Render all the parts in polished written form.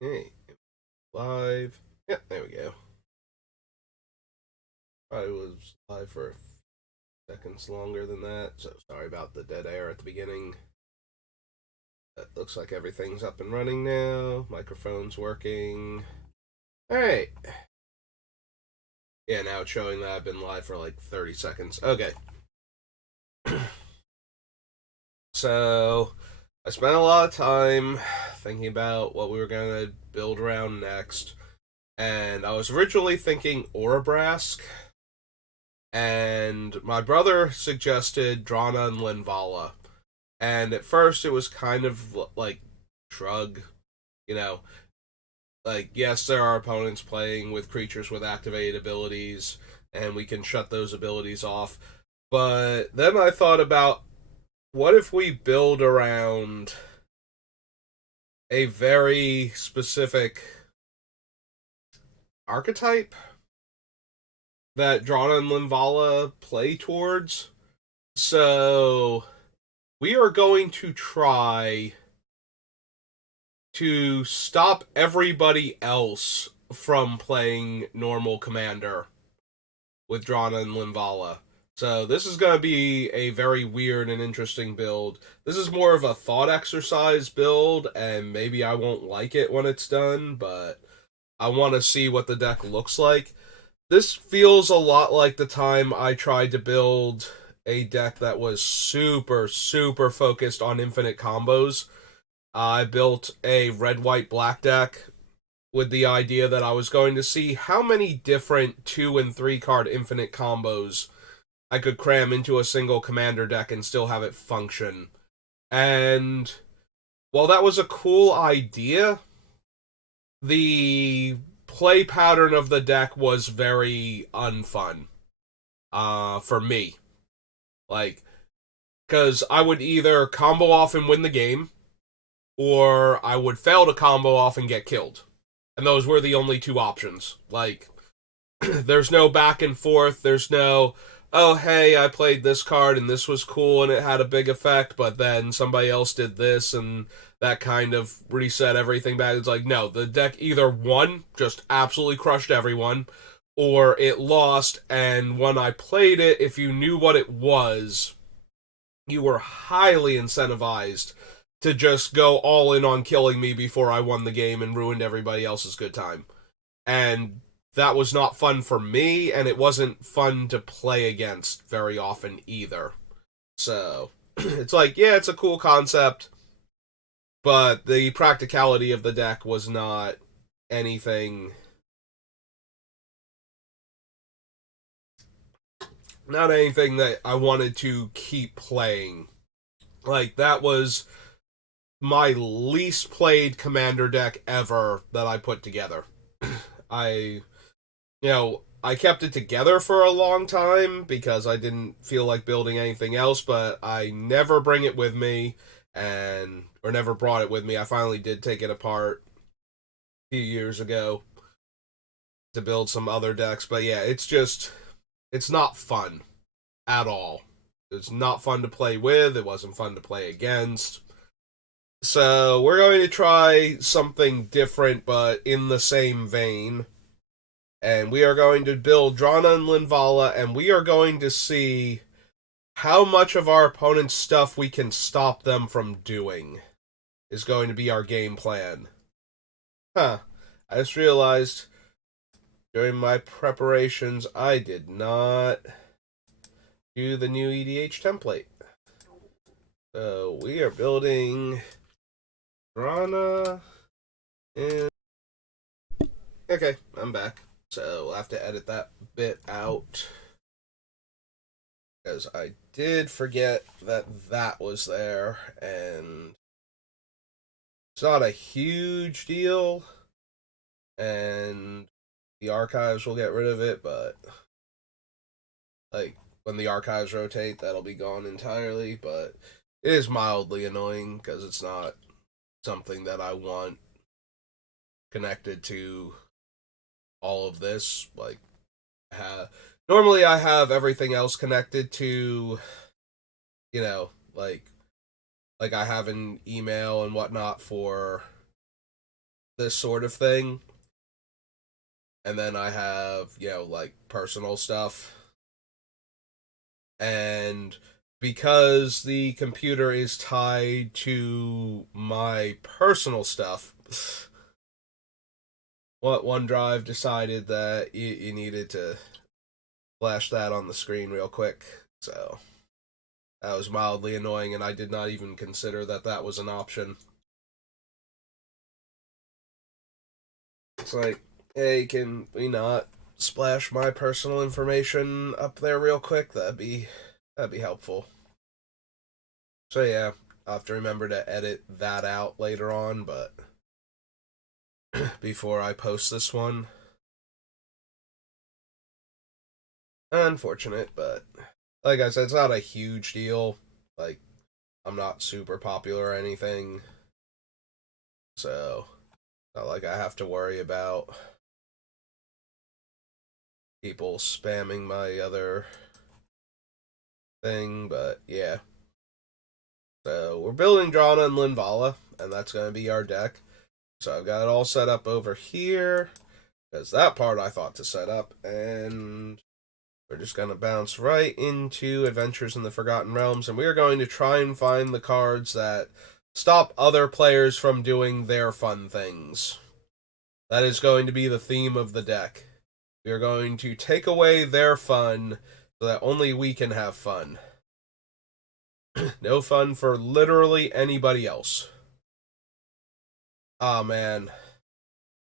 Hey, live. Yeah, there we go. I was live for seconds longer than that, so sorry about the dead air at the beginning. It looks like everything's up and running now. Microphone's working. Alright. Yeah, now it's showing that I've been live for like 30 seconds. Okay. So, I spent a lot of time thinking about what we were going to build around next. And I was originally thinking Orabrask, and my brother suggested Drana and Linvala. And at first, it was kind of like shrug, you know, like yes, there are opponents playing with creatures with activated abilities, and we can shut those abilities off. But then I thought about what if we build around a very specific archetype that Drana and Linvala play towards? So we are going to try to stop everybody else from playing normal commander with Drana and Linvala. So this is going to be a very weird and interesting build. This is more of a thought exercise build, and maybe I won't like it when it's done, but I want to see what the deck looks like. This feels a lot like the time I tried to build a deck that was super focused on infinite combos. I built a red, white, black deck with the idea that I was going to see how many different 2 and 3 card infinite combos I could cram into a single commander deck and still have it function. And while that was a cool idea, the play pattern of the deck was very unfun for me. Like, because I would either combo off and win the game, or I would fail to combo off and get killed. And those were the only two options. Like, there's no back and forth. There's no, oh, hey, I played this card and this was cool and it had a big effect, but then somebody else did this and that kind of reset everything back. It's like, no, the deck either won, just absolutely crushed everyone, or it lost, and when I played it, if you knew what it was, you were highly incentivized to just go all in on killing me before I won the game and ruined everybody else's good time. And that was not fun for me, and it wasn't fun to play against very often either. So, it's like, yeah, it's a cool concept, but the practicality of the deck was not anything, not anything that I wanted to keep playing. Like, that was my least played commander deck ever that I put together. I, I kept it together for a long time because I didn't feel like building anything else, but I never bring it with me or never brought it with me. I finally did take it apart a few years ago to build some other decks, but yeah, it's not fun at all. It's not fun to play with, it wasn't fun to play against. So, we're going to try something different but in the same vein. And we are going to build Drana and Linvala, and we are going to see how much of our opponent's stuff we can stop them from doing, is going to be our game plan. Huh. I just realized during my preparations I did not do the new EDH template. So we are building Drana and... Okay, I'm back. So we'll have to edit that bit out, because I did forget that that was there, and it's not a huge deal, and the archives will get rid of it, but like when the archives rotate, that'll be gone entirely, but it is mildly annoying because it's not something that I want connected to all of this. Like, normally I have everything else connected to, you know, like, I have an email and whatnot for this sort of thing. And then I have, like personal stuff. And because the computer is tied to my personal stuff, what OneDrive decided that you needed to flash that on the screen real quick. So that was mildly annoying, and I did not even consider that that was an option. It's like, hey, can we not splash my personal information up there real quick? That'd be helpful. So yeah, I'll have to remember to edit that out later on, but before I post this one. Unfortunate, but like I said, it's not a huge deal. Like, I'm not super popular or anything, so not like I have to worry about people spamming my other thing, but yeah. So we're building Drana and Linvala, and that's going to be our deck. So I've got it all set up over here, because that part I thought to set up, and we're just going to bounce right into Adventures in the Forgotten Realms, and we are going to try and find the cards that stop other players from doing their fun things. That is going to be the theme of the deck. We are going to take away their fun so that only we can have fun. No fun for literally anybody else. Ah, man.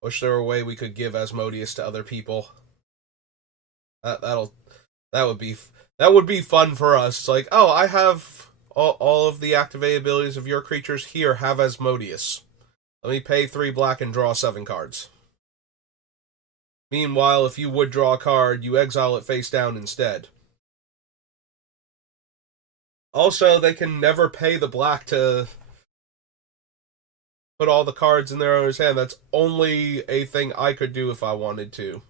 Wish there were a way we could give Asmodeus to other people. That'll that would be that would be fun for us. It's like, oh, I have all of the activated abilities of your creatures here. Have Asmodeus. Let me pay 3 black and draw 7 cards. Meanwhile, if you would draw a card, you exile it face down instead. Also, they can never pay the black to put all the cards in their owner's hand. That's only a thing I could do if I wanted to.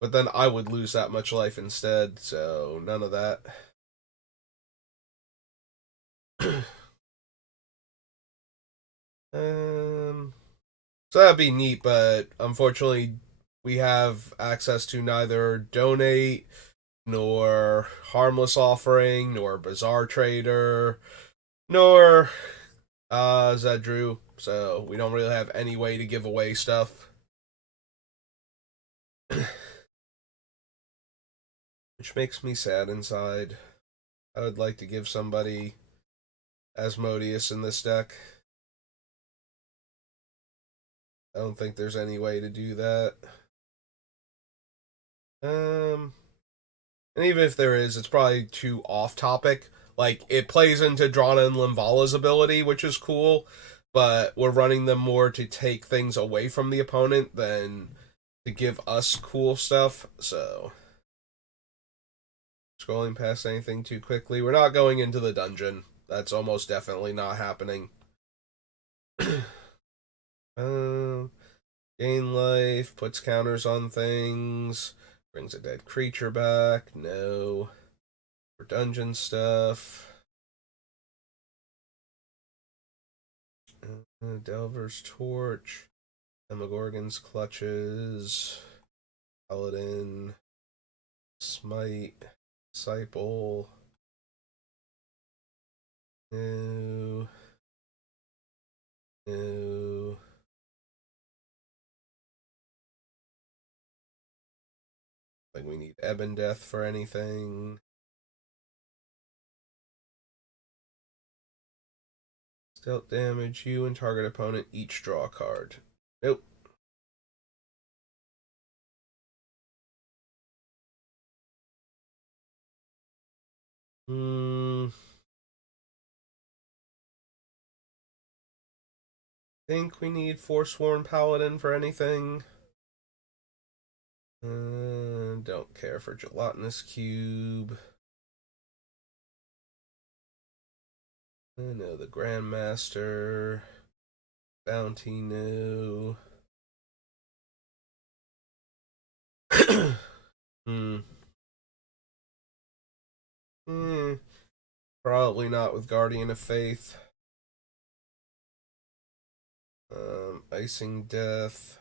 But then I would lose that much life instead, so none of that. So that'd be neat, but unfortunately, we have access to neither donate, nor harmless offering, nor bizarre trader, nor Zedru. So we don't really have any way to give away stuff. Which makes me sad inside. I would like to give somebody Asmodeus in this deck. I don't think there's any way to do that. And even if there is, it's probably too off topic. Like, it plays into Drana and Linvala's ability, which is cool, but we're running them more to take things away from the opponent than to give us cool stuff, so. Scrolling past anything too quickly. We're not going into the dungeon. That's almost definitely not happening. Gain life, puts counters on things, brings a dead creature back. No. For dungeon stuff. Delver's Torch. Demogorgon's Clutches. Paladin. Smite. Disciple. No. No. Like we need Ebon Death for anything. Stealth damage. You and target opponent each draw a card. Nope. Think we need Forsworn Paladin for anything. Don't care for Gelatinous Cube. No, the Grandmaster. Bounty, no. Probably not with Guardian of Faith. Icing Death.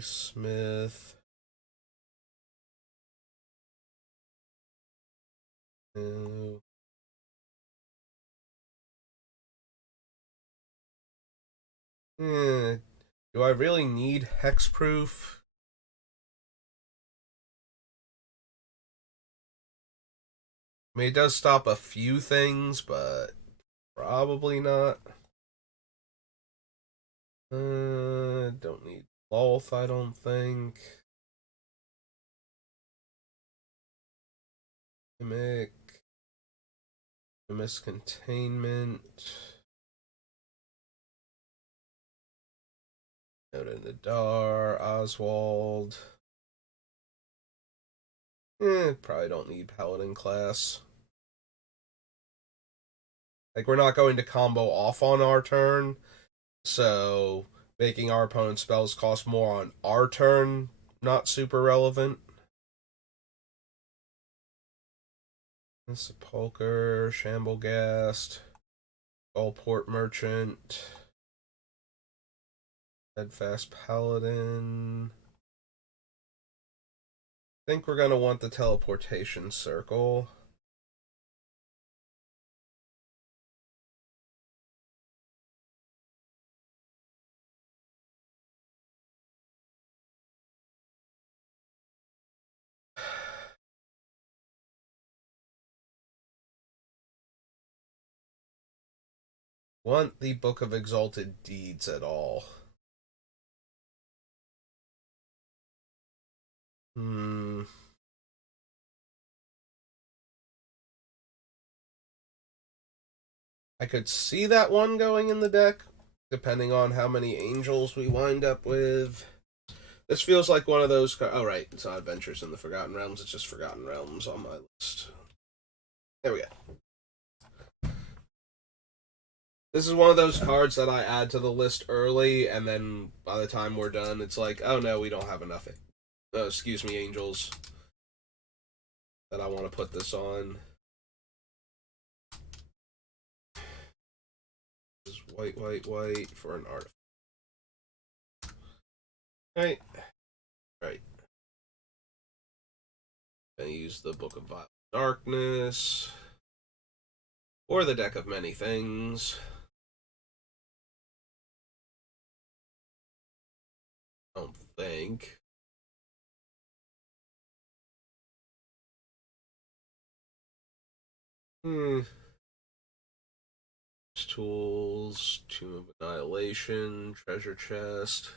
Smith. No. Do I really need hexproof? I mean, it does stop a few things, but probably not. Don't need Loth, I don't think. Mimic. Miscontainment. Note in the Dar. Oswald. Probably don't need Paladin class. Like, we're not going to combo off on our turn, so making our opponent's spells cost more on our turn, not super relevant. Sepulcher, Shamblegast, Gulport Merchant, Steadfast Paladin. I think we're going to want the Teleportation Circle. Want the Book of Exalted Deeds at all? I could see that one going in the deck, depending on how many angels we wind up with. This feels like one of those. Oh, right. It's not Adventures in the Forgotten Realms. It's just Forgotten Realms on my list. There we go. This is one of those cards that I add to the list early, and then by the time we're done, it's like, oh no, we don't have enough. Excuse me, angels. That I want to put this on. This is white, white, white for an artifact. Right. Right. Gonna use the Book of Vile Darkness. Or the Deck of Many Things. I don't think. Tools, Tomb of Annihilation, Treasure Chest.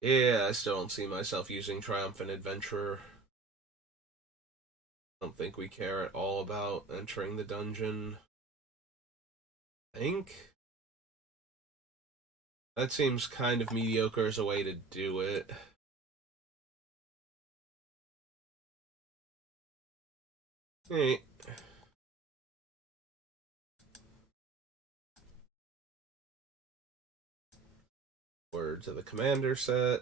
Yeah, I still don't see myself using Triumphant Adventurer. I don't think we care at all about entering the dungeon. I think that seems kind of mediocre as a way to do it. Hey. Words of the Commander set.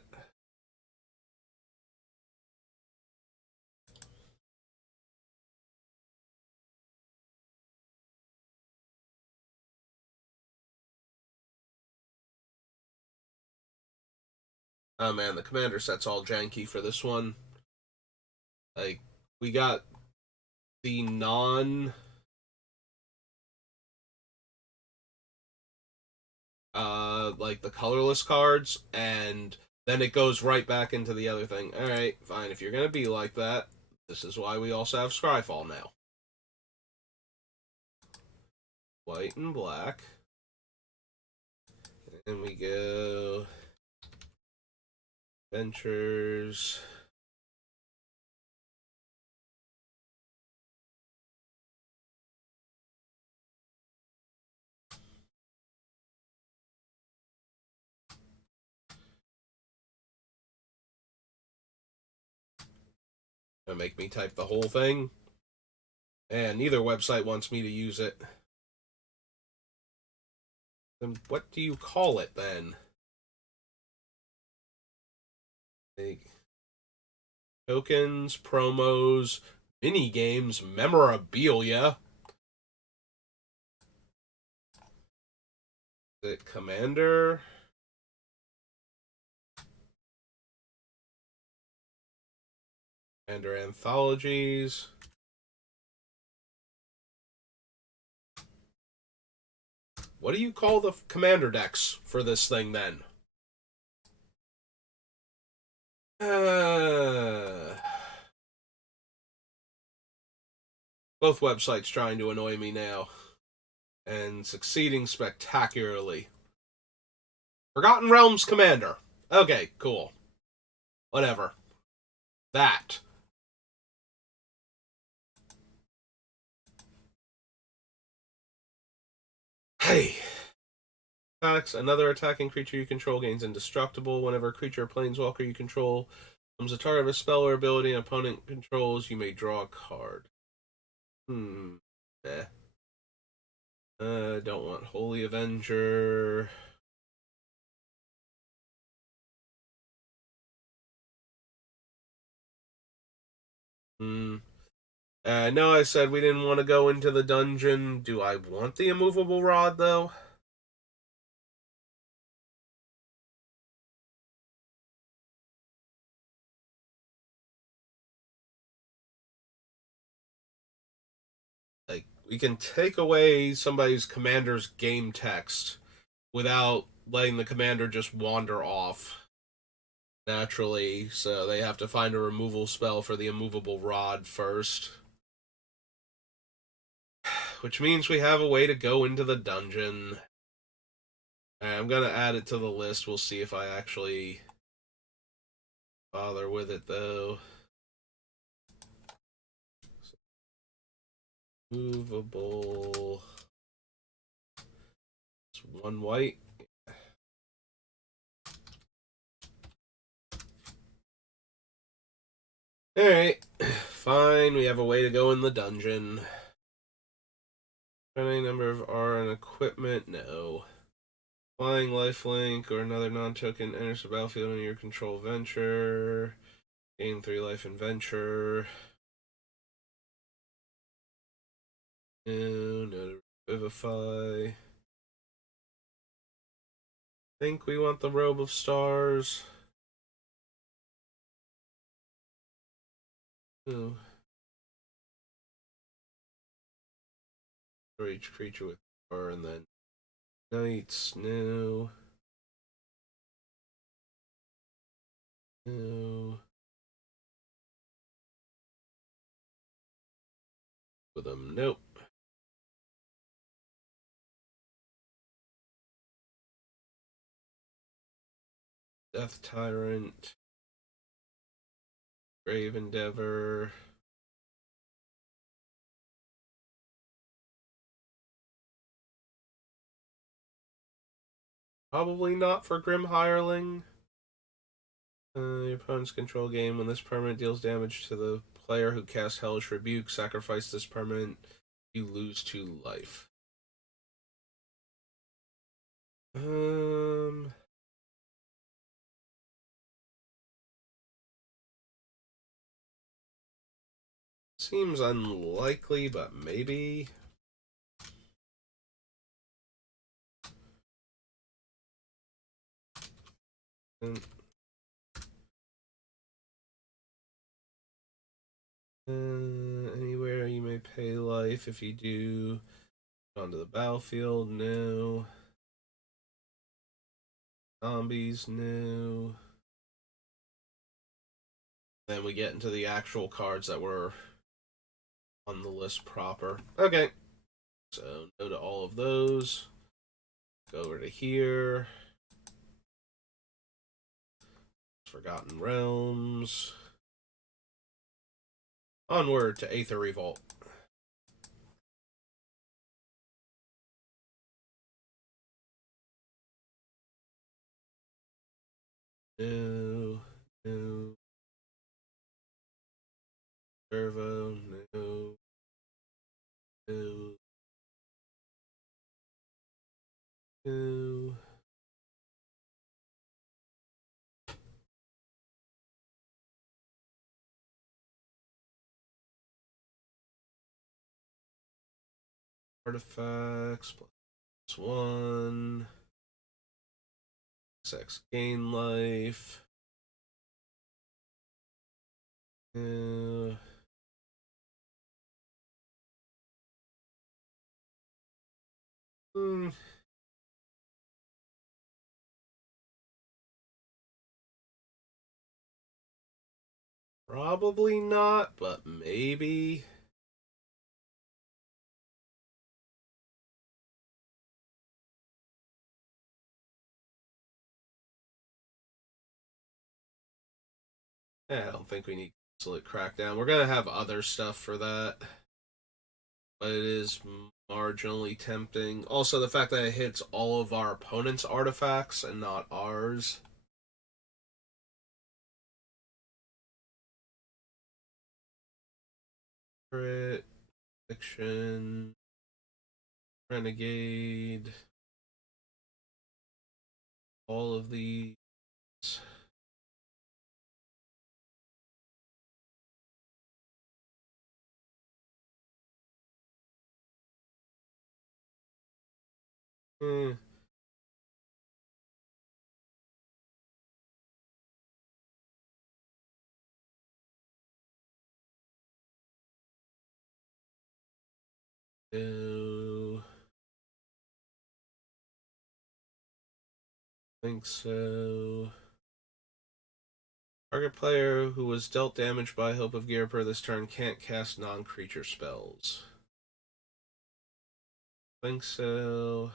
Oh man, the Commander set's all janky for this one. Like, we got the non like the colorless cards, and then it goes right back into the other thing. Alright, fine, if you're gonna be like that, this is why we also have Scryfall now. White and black. And we go Ventures. Gonna make me type the whole thing. And neither website wants me to use it. Then what do you call it then? Like, tokens, promos, Mini games, memorabilia. Is it Commander? Commander anthologies. What do you call the commander decks for this thing then? Both websites trying to annoy me now. And succeeding spectacularly. Forgotten Realms Commander. Okay, cool. Whatever. That. Hey. Attacks. Another attacking creature you control gains indestructible. Whenever a creature or planeswalker you control becomes a target of a spell or ability an opponent controls, you may draw a card. Eh. Don't want Holy Avenger. I know I said we didn't want to go into the dungeon. Do I want the immovable rod, though? Like, we can take away somebody's commander's game text without letting the commander just wander off naturally, so they have to find a removal spell for the immovable rod first. Which means we have a way to go into the dungeon. I'm gonna add it to the list. We'll see if I actually bother with it, though. Movable. It's one white. Alright. Fine, we have a way to go in the dungeon. Any number of R and equipment? No. Flying lifelink or another non-token enters the battlefield in your control venture. Gain 3 life in venture. No to revivify. I think we want the Robe of Stars. Oh. For each creature with R and then Knights. No. No. With them. Nope. Death Tyrant. Grave Endeavor. Probably not for Grim Hireling. Your opponent's control game. When this permanent deals damage to the player who casts Hellish Rebuke, sacrifice this permanent. You lose 2 life. Seems unlikely, but maybe. Anywhere you may pay life. If you do, onto the battlefield. No. Zombies. No. Then we get into the actual cards that were on the list proper. Okay. So, no to all of those. Go over to here. Forgotten Realms. Onward to Aether Revolt. No. No. Servo. No. No. No. artifacts plus 1. 6 gain life. Uh, hmm. Probably not, but maybe. I don't think we need Absolute Crackdown. We're going to have other stuff for that. But it is marginally tempting. Also, the fact that it hits all of our opponent's artifacts and not ours. Crit, Fiction, Renegade. All of these. Hmm. Do think so. Target player who was dealt damage by Hope of Gearper this turn can't cast non-creature spells. Think so.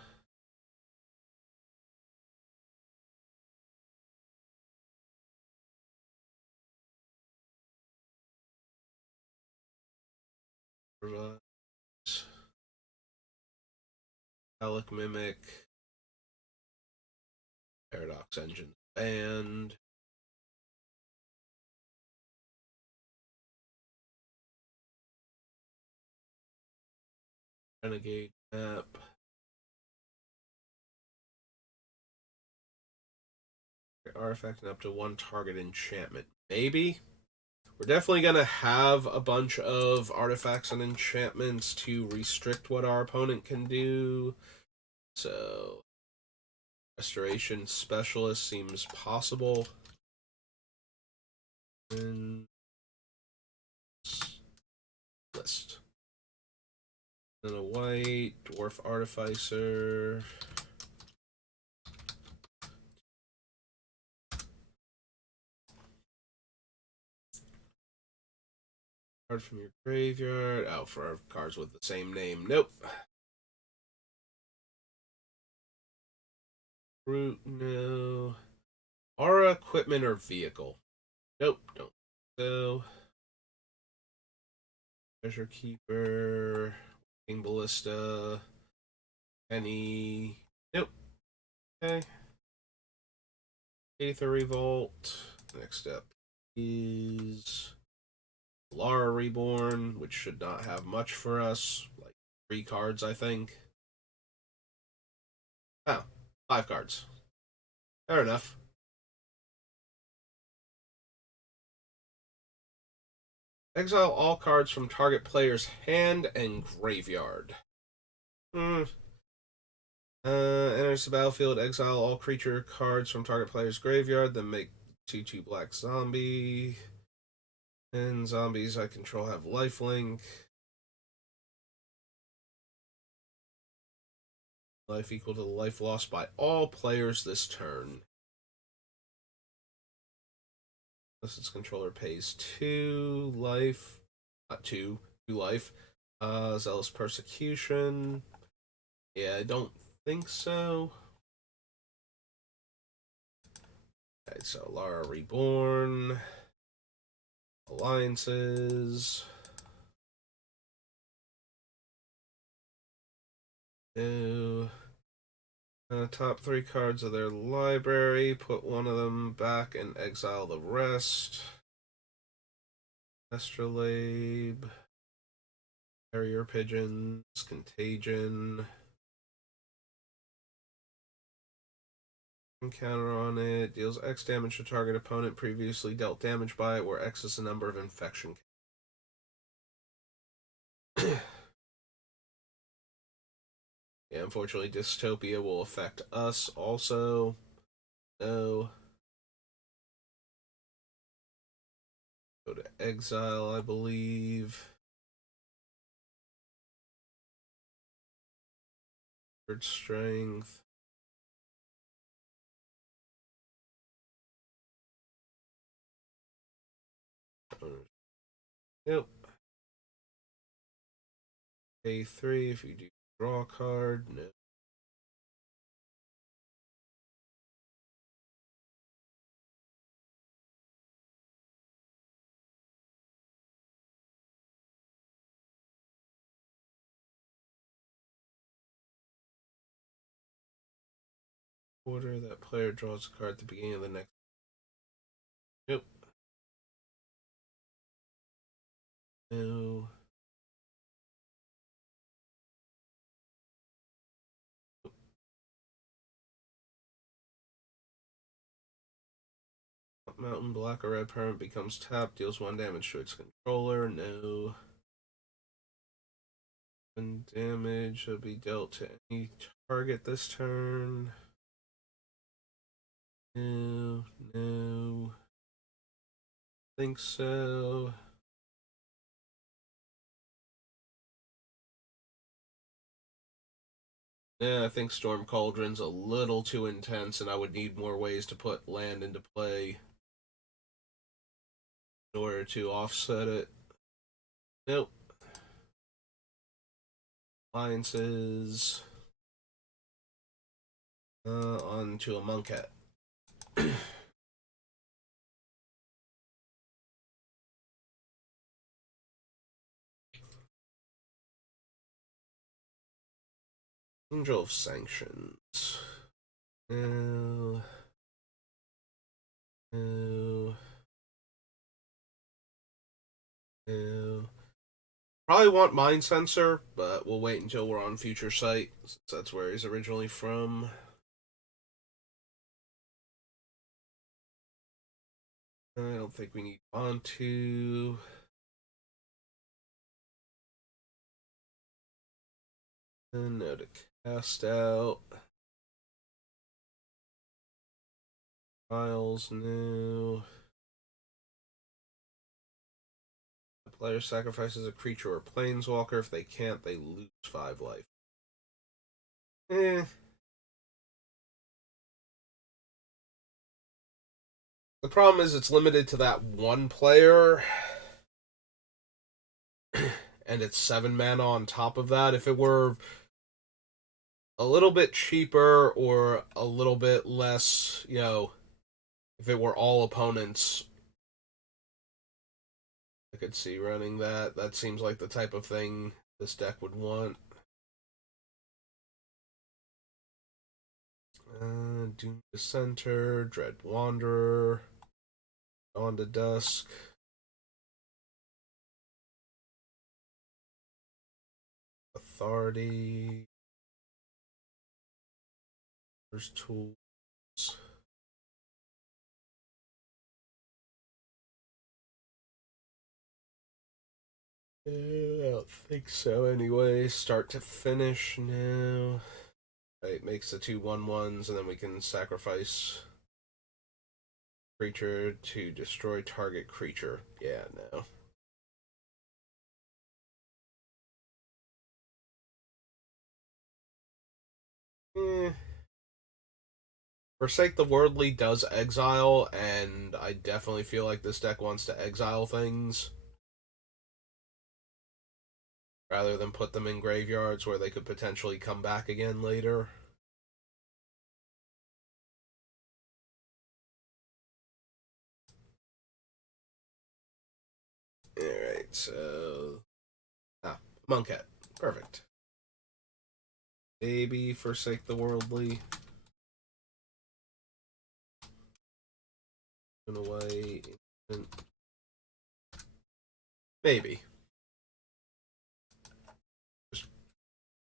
Alec Mimic. Paradox Engine banned. Renegade map. Artifact and up to 1 target enchantment. Maybe? We're definitely going to have a bunch of artifacts and enchantments to restrict what our opponent can do. So, Restoration Specialist seems possible. And list. Then a white, Dwarf Artificer. Card from your graveyard. Oh, for cards with the same name. Nope. Root, no. Aura, equipment, or vehicle. Nope, don't. So, Treasure Keeper, King Ballista, Penny. Nope. Okay. Aether Revolt. Next step is Lara Reborn, which should not have much for us. Like 3 cards, I think. Oh, 5 cards. Fair enough. Exile all cards from target player's hand and graveyard. Enters the battlefield, exile all creature cards from target player's graveyard, then make 2/2 black zombie. And zombies I control have lifelink. Life equal to the life lost by all players this turn. Unless its controller pays 2 life. Not 2, 2 life. Zealous Persecution. Yeah, I don't think so. Okay, so Lara Reborn. Alliances. No. Top 3 cards of their library. Put one of them back and exile the rest. Astrolabe. Carrier Pigeons. Contagion. Counter on it. Deals X damage to target opponent previously dealt damage by it, where X is the number of infection. Yeah, unfortunately, dystopia will affect us also. No. Go to exile, I believe. Third strength. Nope. A3 if you do draw a card. No. Order that player draws a card at the beginning of the next. Nope. No. Mountain black or red permanent becomes tapped, deals 1 damage to its controller. No. And damage will be dealt to any target this turn. No. No. Think so. Yeah, I think Storm Cauldron's a little too intense, and I would need more ways to put land into play in order to offset it. Nope. Alliances. On to a Monket. Angel of Sanctions. No. No. No. Probably want Mind Sensor, but we'll wait until we're on Future Sight, since that's where he's originally from. I don't think we need Onto. And no to cast out. Files, no. The player sacrifices a creature or planeswalker. If they can't, they lose 5 life. Eh. The problem is it's limited to that one player, and it's 7 mana on top of that. If it were a little bit cheaper or a little bit less, if it were all opponents, I could see running that. That seems like the type of thing this deck would want. Doom Dissenter, Dread Wanderer, On to Dusk. Authority. There's tools. I don't think so anyway. Start to finish now. Right, makes the 2/1/1s, and then we can sacrifice creature to destroy target creature. Yeah, no. Eh. Forsake the Worldly does exile, and I definitely feel like this deck wants to exile things rather than put them in graveyards where they could potentially come back again later. Alright, so. Monkhet. Perfect. Maybe Forsake the Worldly. In a way. Maybe.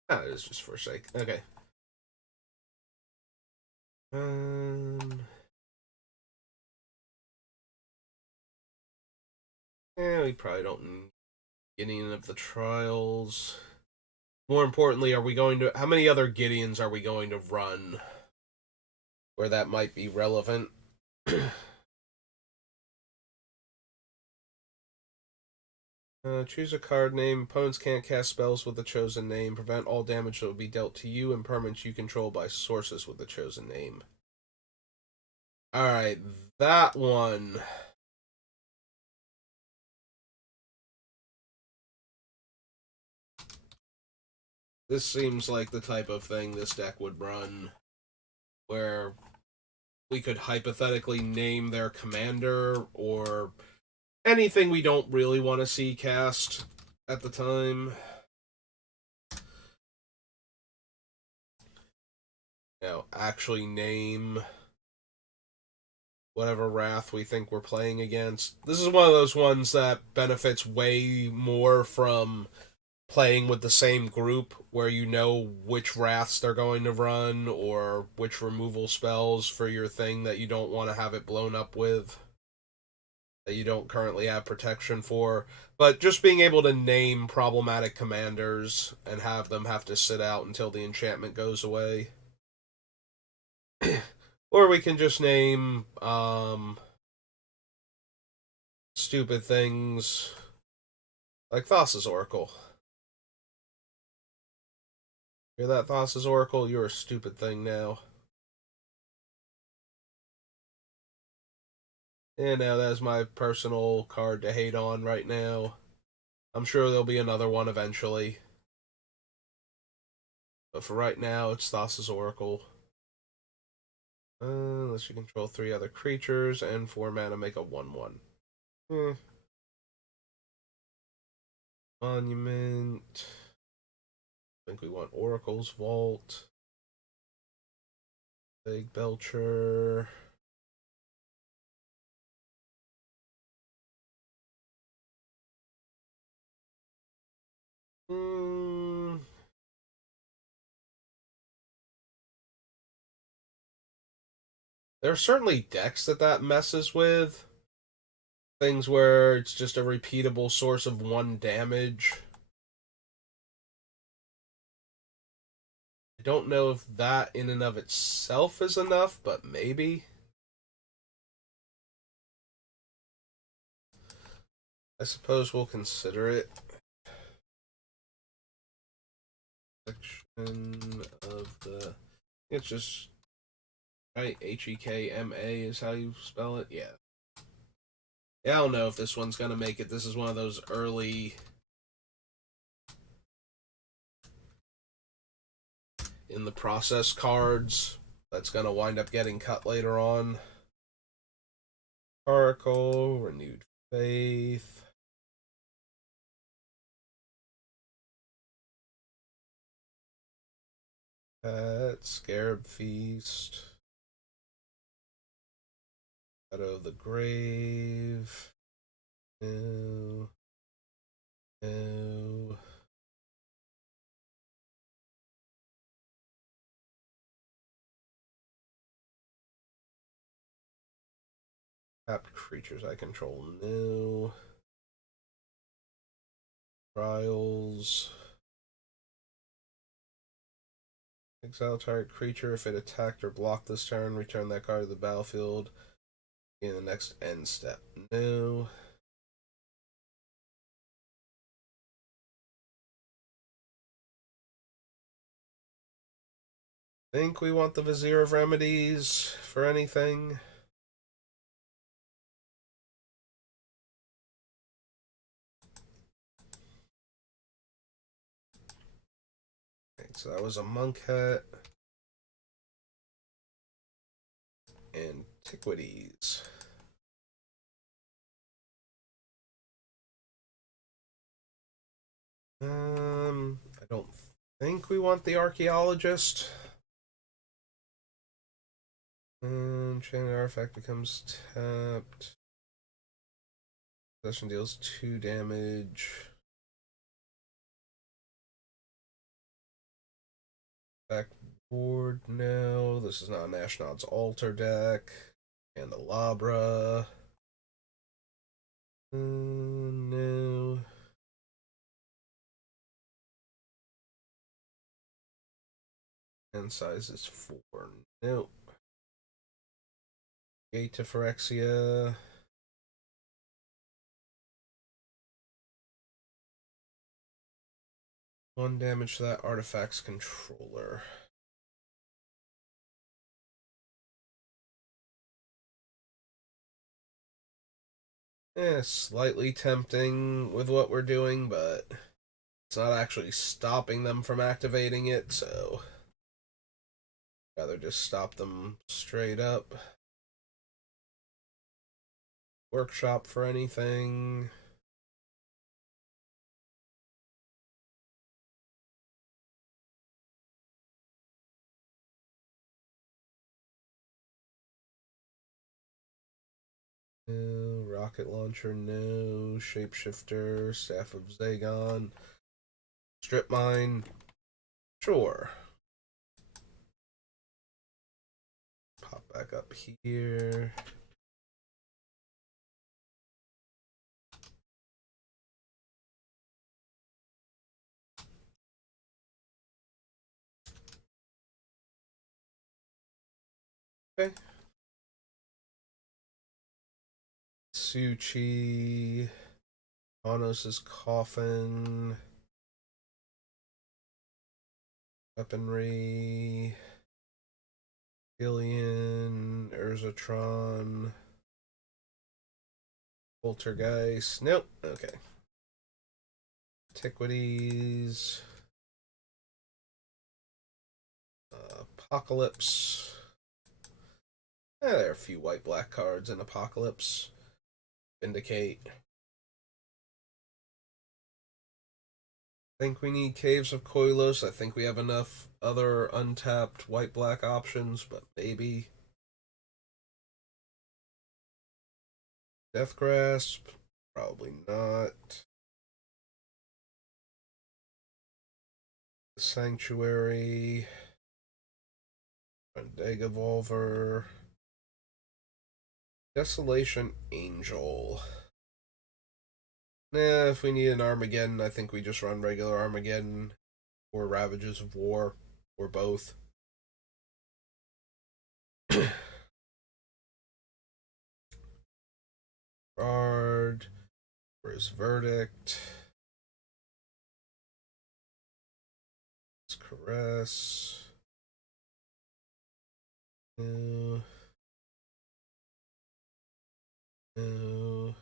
It's just Forsake. Okay. Yeah, we probably don't need any of the trials. more importantly, are we going to... How many other Gideons are we going to run where that might be relevant? Choose a card name. Opponents can't cast spells with the chosen name. Prevent all damage that will be dealt to you and permanents you control by sources with the chosen name. Alright, that one. This seems like the type of thing this deck would run, where we could hypothetically name their commander or anything we don't really want to see cast at the time. Now, actually name whatever Wrath we think we're playing against. This is one of those ones that benefits way more from playing with the same group, where you know which Wraths they're going to run or which removal spells for your thing that you don't want to have it blown up with, that you don't currently have protection for. But just being able to name problematic commanders and have them have to sit out until the enchantment goes away. Or we can just name stupid things like Thassa's Oracle. Hear that, Thassa's Oracle? You're a stupid thing now. And now that's my personal card to hate on right now. I'm sure there'll be another one eventually. But for right now, it's Thassa's Oracle. Unless you control 3 other creatures and 4 mana, make a 1/1. Monument. I think we want Oracle's Vault. Big Belcher. There are certainly decks that messes with. Things where it's just a repeatable source of 1 damage. I don't know if that in and of itself is enough, but maybe. I suppose we'll consider it. Section of the... It's just... Right? Hekma is how you spell it? Yeah. Yeah, I don't know if this one's gonna make it. This is one of those early... in the process cards that's gonna wind up getting cut later on. Oracle, Renewed Faith. Scarab Feast. Shadow of the Grave. No. No. Tapped creatures I control. No. Trials. Exile target creature. If it attacked or blocked this turn, return that card to the battlefield in the next end step. No. Think we want the Vizier of Remedies for anything. Okay, so that was a Monk Hat. Antiquities. I don't think we want the Archaeologist. Chain artifact becomes tapped. Possession deals 2 damage. Backboard now. This is not a Ashnod's Altar deck. Candelabra. No. And size is 4. Nope. Gate to Phyrexia. One damage to that artifact's controller. Slightly tempting with what we're doing, but it's not actually stopping them from activating it, so rather just stop them straight up. Workshop for anything. No. Rocket launcher, no. Shapeshifter, Staff of Zagon. Strip mine, sure. Pop back up here. Okay. Suchi. Anos' coffin. Weaponry. Gillian. Urzatron. Poltergeist. Nope. Okay. Antiquities. Apocalypse. There are a few white-black cards in Apocalypse. Vindicate. I think we need Caves of Koilos. I think we have enough other untapped white-black options, but maybe. Death Grasp. Probably not. Sanctuary. Dega Volver. Desolation Angel. If we need an Armageddon, I think we just run regular Armageddon or Ravages of War, or both. Bard. Where's Verdict? Let's Caress. No. No.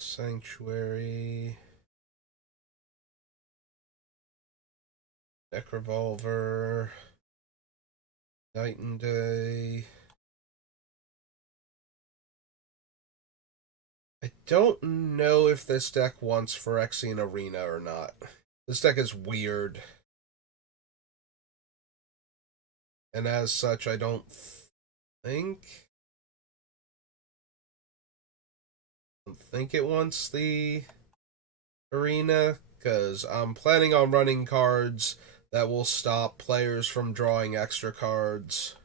Sanctuary. Deck Revolver. Night and Day. I don't know if this deck wants Phyrexian Arena or not. This deck is weird. And as such, I don't think it wants the arena, because I'm planning on running cards that will stop players from drawing extra cards.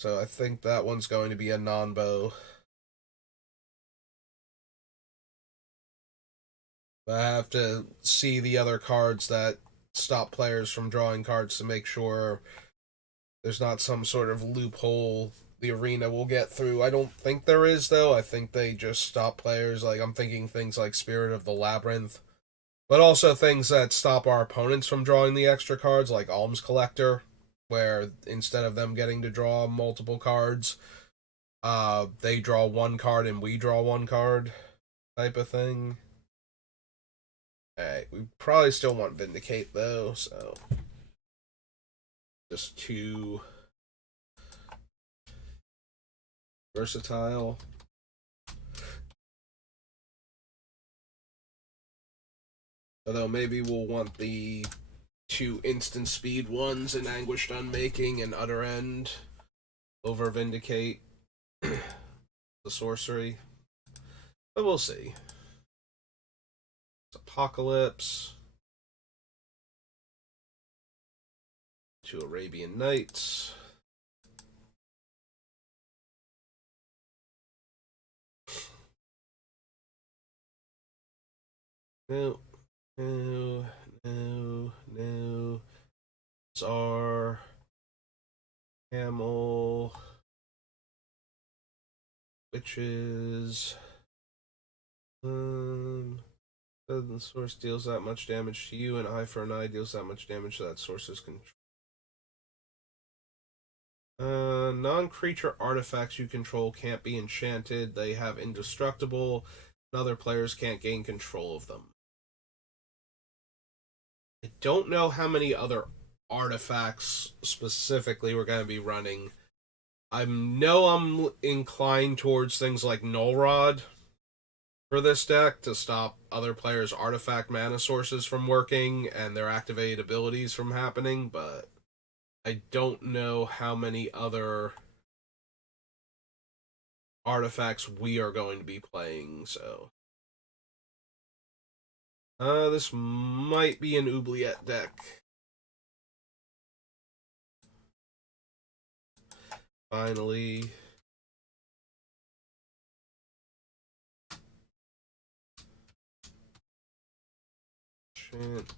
So I think that one's going to be a non-bow. But I have to see the other cards that stop players from drawing cards to make sure there's not some sort of loophole the arena will get through. I don't think there is, though. I think they just stop players. Like, I'm thinking things like Spirit of the Labyrinth, but also things that stop our opponents from drawing the extra cards, like Alms Collector, where instead of them getting to draw multiple cards, they draw one card and we draw one card, type of thing. Alright, we probably still want Vindicate, though, so just 2 versatile. Although maybe we'll want the 2 instant speed ones in Anguished Unmaking and Utter End over Vindicate, the sorcery. But we'll see. It's Apocalypse. 2 Arabian Nights. No, no, no, no. Czar, Camel, Witches. The source deals that much damage to you, and Eye for an Eye deals that much damage to that source's control. Non-creature artifacts you control can't be enchanted. They have indestructible, and other players can't gain control of them. I don't know how many other artifacts specifically we're going to be running. I know I'm inclined towards things like Null Rod for this deck to stop other players' artifact mana sources from working and their activated abilities from happening, but I don't know how many other artifacts we are going to be playing, so. This might be an Oubliette deck. Finally. Shit.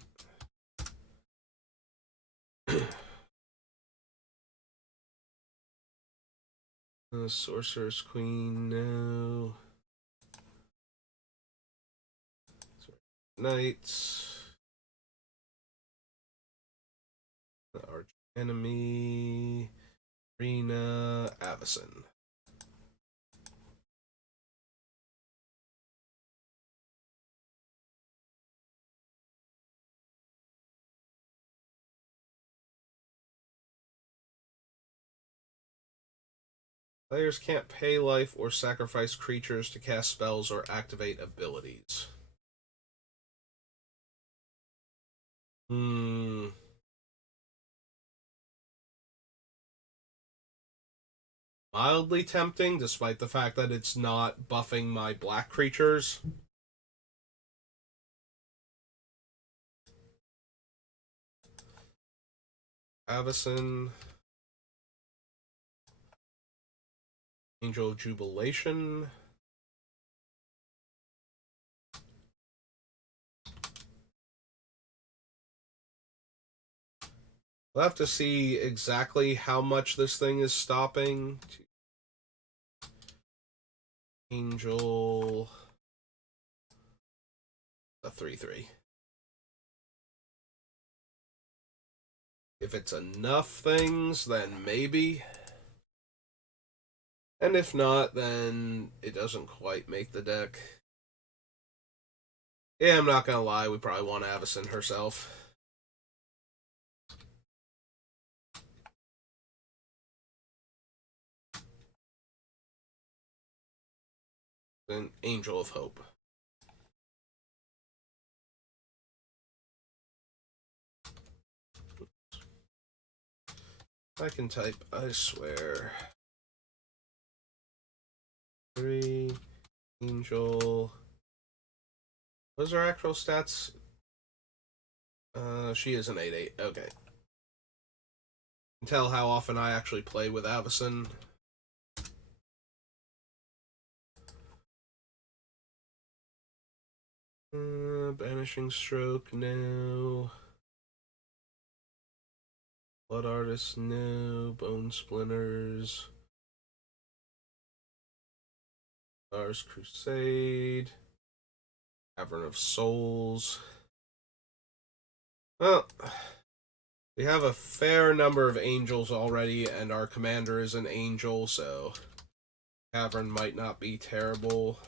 Sorcerer's Queen, no. Knights. Arch Enemy. Arena. Avacyn. Players can't pay life or sacrifice creatures to cast spells or activate abilities. Mildly tempting, despite the fact that it's not buffing my black creatures. Avacyn. Angel of Jubilation. We'll have to see exactly how much this thing is stopping. Angel. A 3/3. If it's enough things, then maybe. And if not, then it doesn't quite make the deck. Yeah, I'm not gonna lie, we probably want Avacyn herself. An Angel of Hope. I can type, I swear. 3, Angel. What's her actual stats? She is an 8/8. Okay. Can tell how often I actually play with Avacyn. Banishing Stroke, no. Blood Artist, no. Bone Splinters. Stars Crusade. Cavern of Souls. Well, we have a fair number of angels already, and our commander is an angel, so Cavern might not be terrible.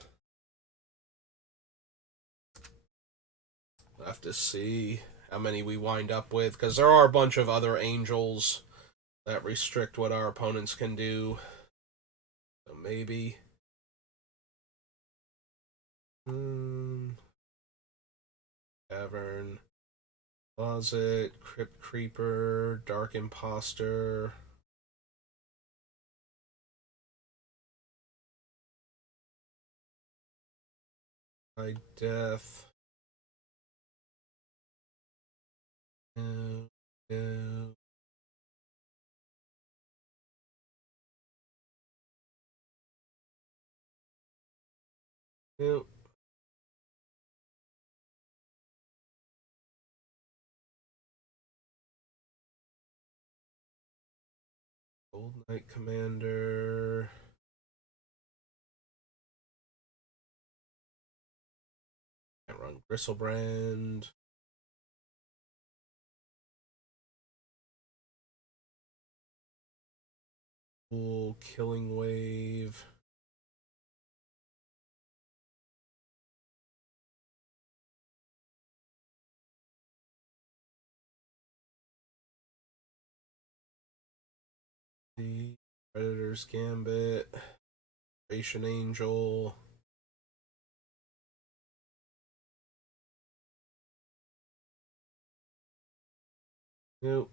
We'll have to see how many we wind up with, because there are a bunch of other angels that restrict what our opponents can do. So maybe. Cavern. Closet. Crypt Creeper. Dark Imposter. High Death. No. No. No. Gold Knight Commander. Can't run Gristlebrand. Cool Killing Wave. The Predator's Gambit. Creation Angel. Nope.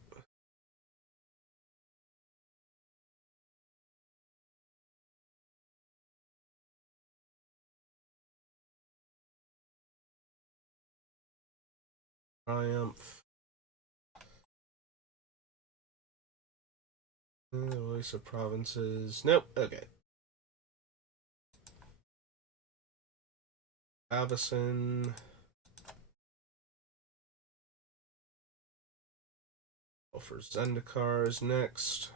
Triumph. Voice of Provinces. Nope. Okay. Avison. For Zendikar next.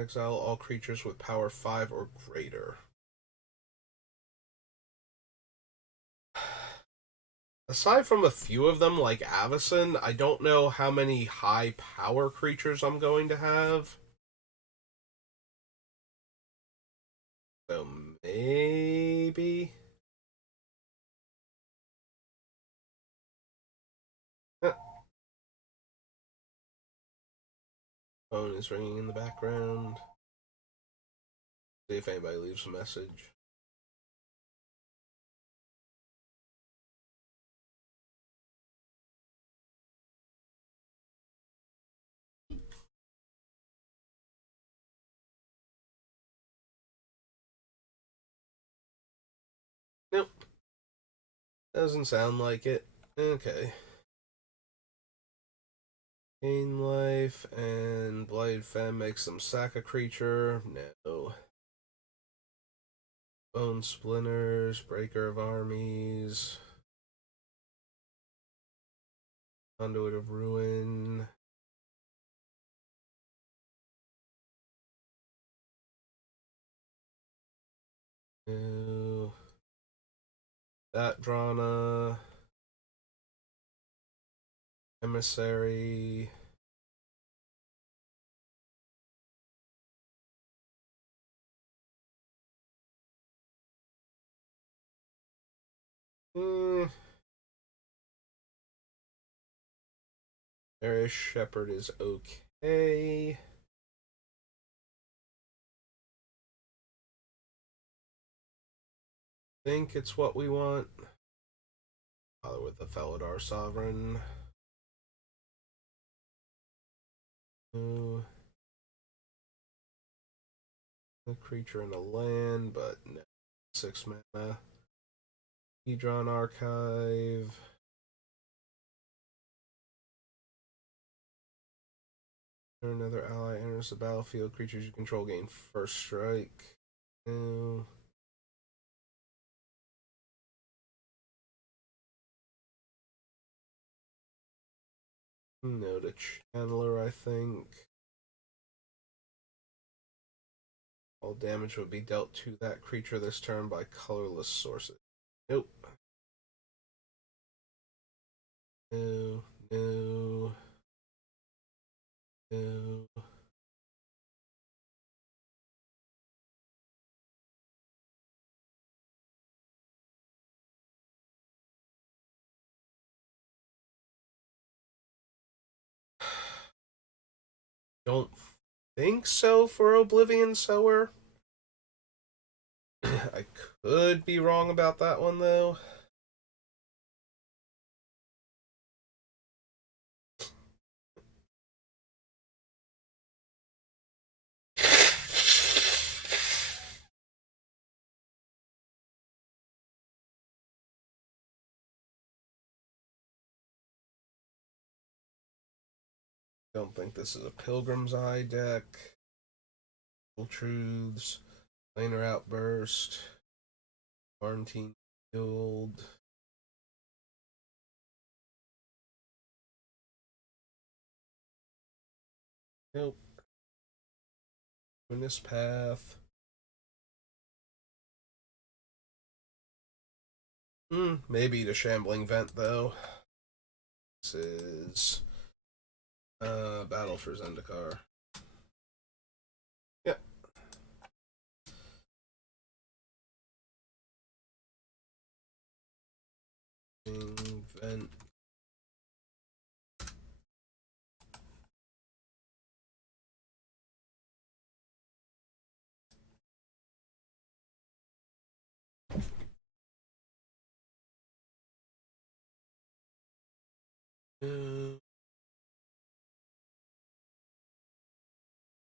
Exile all creatures with power 5 or greater. Aside from a few of them, like Avison, I don't know how many high power creatures I'm going to have. So maybe. Phone is ringing in the background. See if anybody leaves a message. Nope. Doesn't sound like it. Okay. Gain life and Blighted Femme makes them sack a creature. No. Bone Splinters, Breaker of Armies, Conduit of Ruin. No. That Drana. Emissary. Marius Shepherd is okay. Think it's what we want. Bother with the Felidar Sovereign. No. A creature in a land, but no. 6 mana. Hedron Archive. Another ally enters the battlefield. Creatures you control gain first strike. No. No to Channeler, I think. All damage would be dealt to that creature this turn by colorless sources. Nope. No. No. No. Don't think so for Oblivion Sower. I could be wrong about that one, though. Don't think this is a Pilgrim's Eye deck. Truths. Minor Outburst. Quarantine Guild. Nope. In this path. Maybe the Shambling Vent, though. This is Battle for Zendikar. Yep. Vent.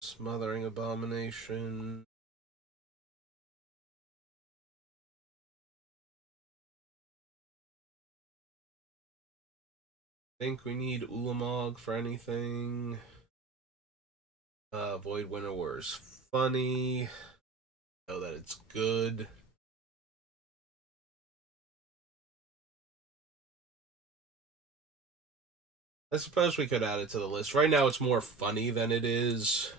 Smothering Abomination. Think we need Ulamog for anything. Void Winnower's funny. Know that it's good. I suppose we could add it to the list. Right now it's more funny than it is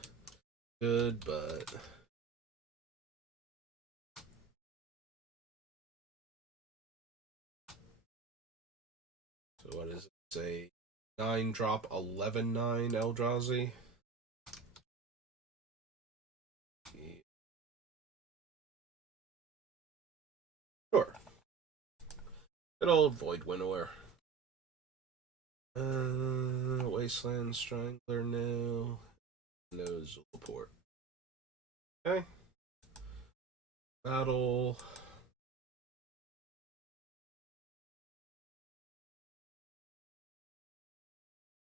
good, but... So what does it say? 9 drop 11/9 Eldrazi. Sure. Good old Void Winnower. Wasteland Strangler now. No Zulaport. Okay. Battle.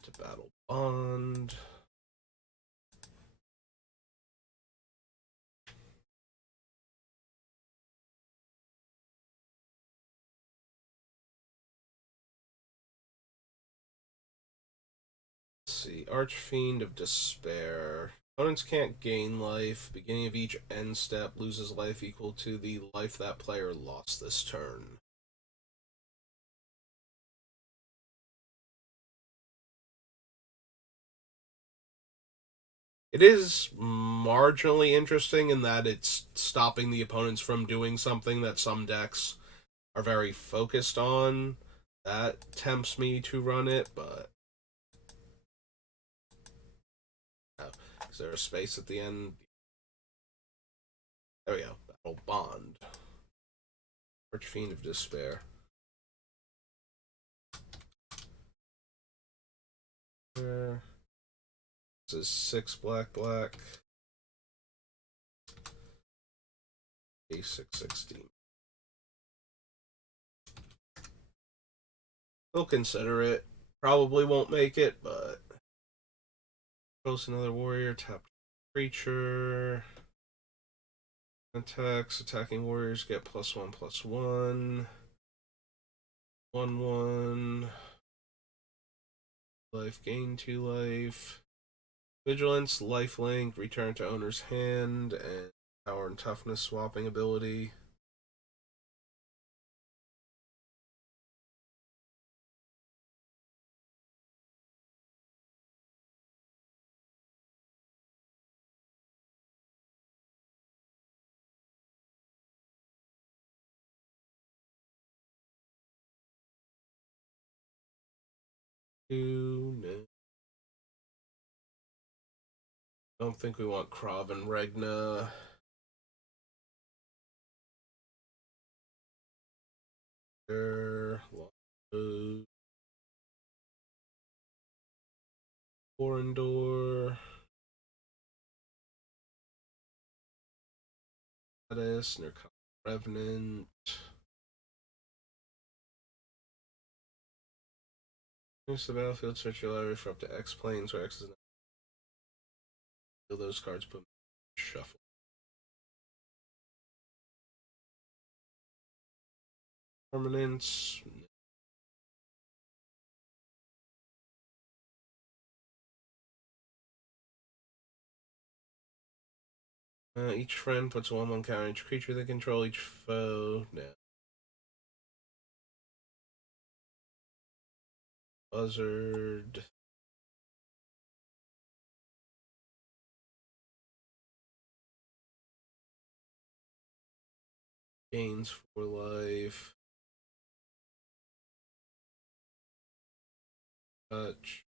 To Battle Bond. Let's see. Archfiend of Despair. Opponents can't gain life. Beginning of each end step loses life equal to the life that player lost this turn. It is marginally interesting in that it's stopping the opponents from doing something that some decks are very focused on. That tempts me to run it, but... Oh, is there a space at the end? There we go. Battle Bond. Archfiend of Despair. This is 6 black. A616. We'll consider it. Probably won't make it, but... Post another warrior, tap creature. Attacks. Attacking warriors get +1/+1. 1/1. Life, gain 2 life. Vigilance, lifelink, return to owner's hand, and power and toughness swapping ability. No. Don't think we want Krav and Regna. Corindor. Status, Revenant. Use the battlefield, search your library for up to X planes where X is not. Deal those cards, put shuffle. Permanents. Each friend puts a 1/1 counter on each creature they control, each foe. No. Buzzard. Gains 4 life. Touch.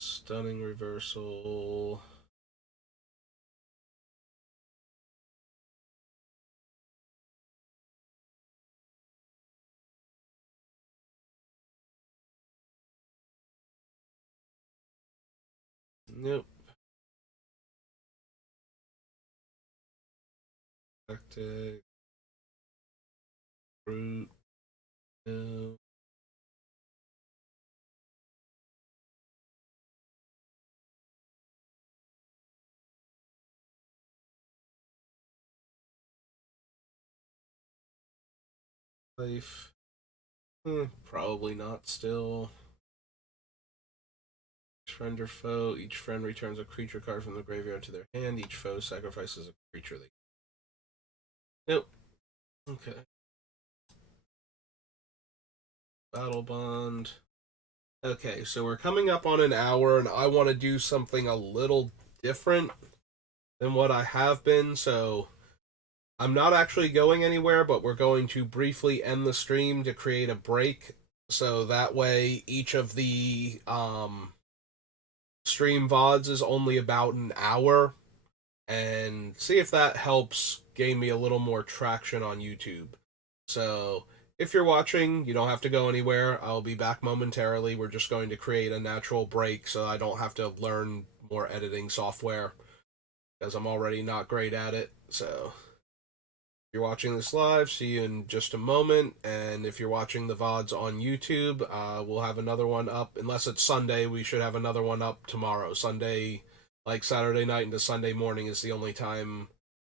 Stunning reversal. Nope. Tactic. Brute. No. Life. Probably not still. Each friend or foe. Each friend returns a creature card from the graveyard to their hand. Each foe sacrifices a creature they. Nope. Okay. Battle Bond. Okay, so we're coming up on an hour, and I want to do something a little different than what I have been, so I'm not actually going anywhere, but we're going to briefly end the stream to create a break, so that way each of the stream VODs is only about an hour, and see if that helps gain me a little more traction on YouTube. So if you're watching, you don't have to go anywhere. I'll be back momentarily. We're just going to create a natural break so I don't have to learn more editing software because I'm already not great at it. So if you're watching this live, see you in just a moment. And if you're watching the VODs on YouTube, we'll have another one up. Unless it's Sunday, we should have another one up tomorrow. Sunday, like Saturday night into Sunday morning, is the only time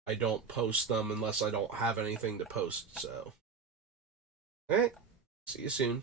I don't post them unless I don't have anything to post. So, all right, see you soon.